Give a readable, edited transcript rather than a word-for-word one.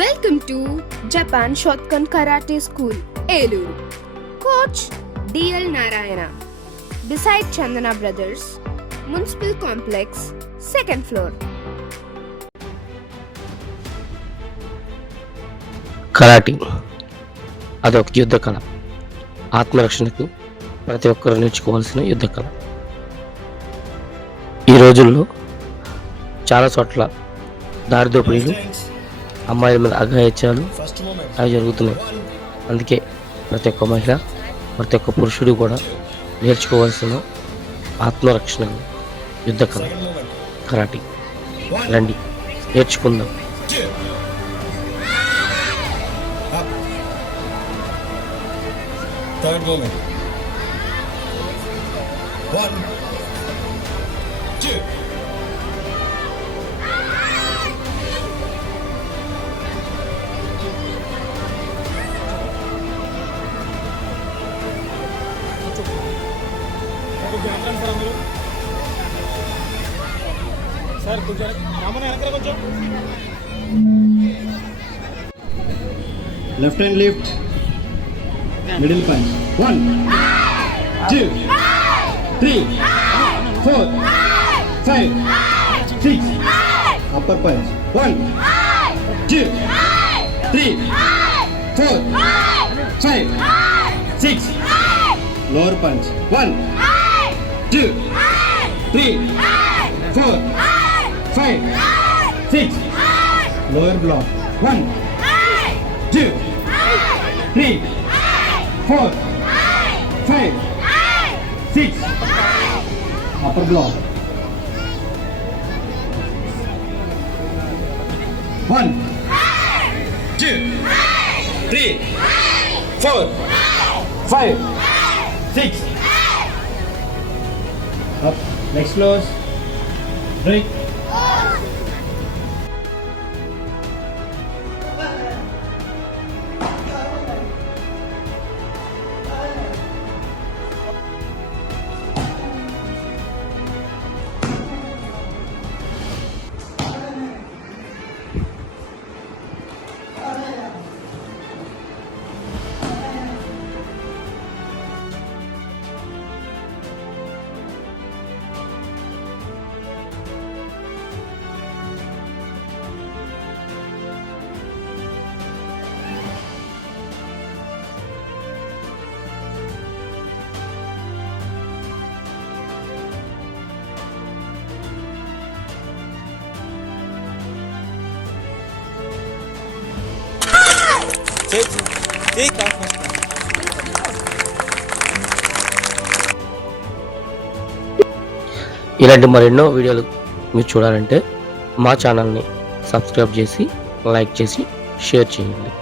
Welcome to Japan Shotgun Karate School, Eluru. Coach D.L. Narayana. Beside Chandana Brothers, Municipal Complex, 2nd floor. Karate అదొక యుద్ధ కళ. ఆత్మరక్షణకు ప్రతి ఒక్కరు నేర్చుకోవాల్సిన యుద్ధ కళ. ఈ రోజుల్లో చాలా చోట్ల దారిదోపిడీలు, అమ్మాయిల మీద అఘాయిత్యాలు అవి జరుగుతున్నాయి. అందుకే ప్రతి ఒక్క మహిళ, ప్రతి ఒక్క పురుషుడు కూడా నేర్చుకోవాల్సిన ఆత్మరక్షణ యుద్ధ కళ కరాటీ. రండి నేర్చుకుందాం. Third movement. 1, 2. సార్ కొంచెం రామన్న వెనకాల కొంచెం. Left hand lift, middle punch. 1, 2, 3, 4, 5, 6. Upper punch. 1, 2, 3, 4, 5, 6. Lower punch. 1, 2, 3, 4, 5, 6. Lower block. 1, 2, 3, 4, 5, 6. Upper block. 1, 2, 3, 4, 5, 6. Up. Legs close. Break. ఇలాంటి మరెన్నో వీడియోలు మీరు చూడాలంటే మా ఛానల్ని సబ్స్క్రైబ్ చేసి, లైక్ చేసి, షేర్ చేయండి.